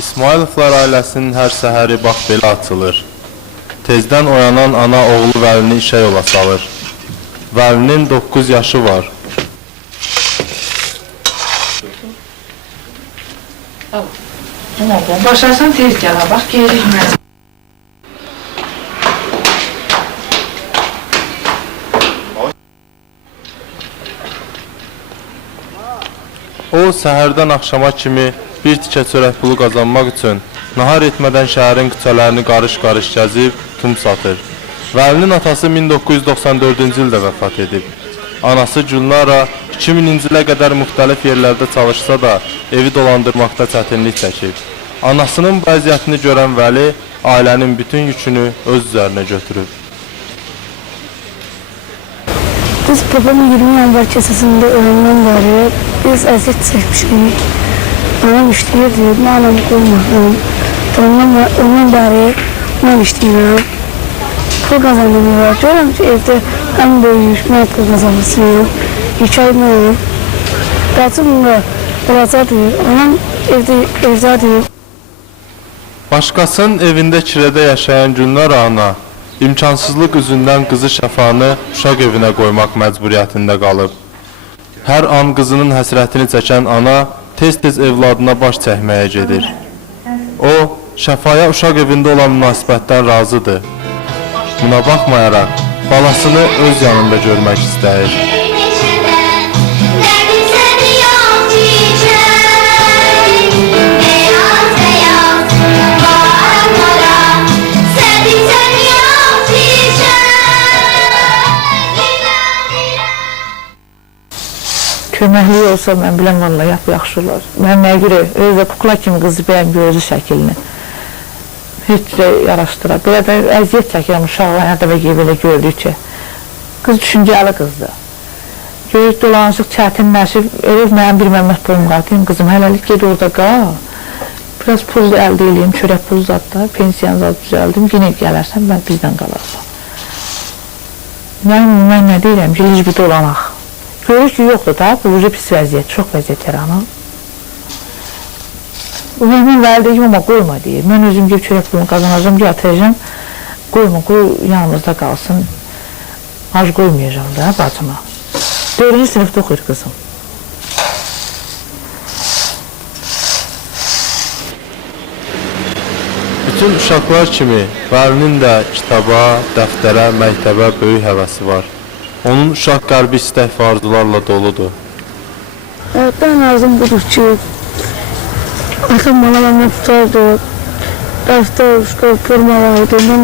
İsmayılovlar ailəsinin hər səhəri bax belə açılır. Tezdən oyanan ana oğlu Vəlini işə yola salır. Vəlinin 9 yaşı var. Başarsan tez gələ, bax, gecikməz. O, səhərdən axşama kimi bir tikə çörək pulu qazanmaq üçün nahar etmədən şəhərin küçələrini qarış-qarış gəzib, tum satır. Vəlinin atası 1994-cü ildə vəfat edib. Anası Gülnara 2000-ci ilə qədər müxtəlif yerlərdə çalışsa da evi dolandırmaqda çətinlik çəkib. Anasının vəziyyətini görən Vəli ailənin bütün yükünü öz üzərinə götürüb. Biz babamın 20 yanvar kesesinde ölümden beri biz əziyyət çəkmişik. Anam işləyirdi, mən anamı qoymadım. Ondan beri mən işləyirəm. Pul kazanmamı var. Görürəm ki, evdə ən böyük mən pul kazanmışım. 2 ay mənəm. Bacım da balacadır, anam evdədir. Başqasının evində kirədə yaşayan Gülnara ana İmkansızlıq üzündən qızı Şəfanı uşaq evinə qoymaq məcburiyyətində qalıb. Hər an qızının həsrətini çəkən ana tez-tez evladına baş çəkməyə gedir. O, Şəfaya uşaq evində olan münasibətdən razıdır. Buna baxmayaraq, balasını öz yanında görmək istəyir. Köməkli olsa, mən biləm, vallahi yaxşı olar. Mən nəyə görə, özü kukla kimi qızı bəyəm gözü şəklini. Heç də yaraşdıra. Belə də əziyyət çəkirəm uşaqlar, hər dəfə belə gördükcə. Qız düşüncəli qızdır. Göz dolanışıq, çətinləşib, elə mənim bir məmət pulum qatayım, qızım, hələlik ged orada qal. Biraz pul əldə edeyim, çörək pul zadda, pensiyanı zad düzəldim, yenə gələrsən, mən bizdən qalarsan. Mən nə deyirəm ki, licbi dolanaq. Görür ki, yoxdur da, bu pis vəziyyət, çox vəziyyət yaranır. Mən vəlidəyim, amma qoyma deyir. Mən özüm gibi çörək pulunu qazanacam, yatıracam, qoyma, qoy yanımızda qalsın. Ac qoymayacam da bacıma. 4-cü sinifdə oxuyur qızım. Bütün uşaqlar kimi Vəlinin də kitaba, dəftərə, məktəbə böyük həvəsi var. Onun uşaq qəlbi istək və arzularla doludur. Həyatdan arzum budur ki, atam bana benden tutardı, dəftər, uşaq, formalardı, mən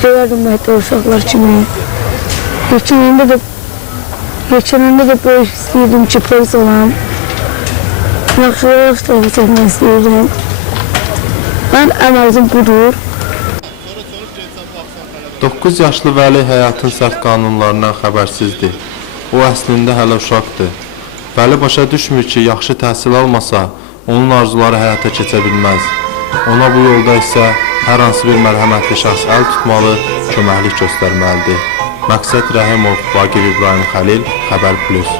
gelərdim məktəb uşaqlar kimi. Geçenəndə də böyük istəyirdim ki, polis olam. Yaxşılara uşaqları çəkmək istəyirdim. Mən ən arzum budur. 9 yaşlı Vəli həyatın sərt qanunlarından xəbərsizdir. O əslində hələ uşaqdır. Vəli başa düşmür ki, yaxşı təhsil almasa, onun arzuları həyata keçə bilməz. Ona bu yolda isə hər hansı bir mərhəmətli şəxs əl tutmalı, köməklik göstərməlidir. Məqsəd Rəhimov, Vaqif İbrahim Xəlil, Xəbər Plus.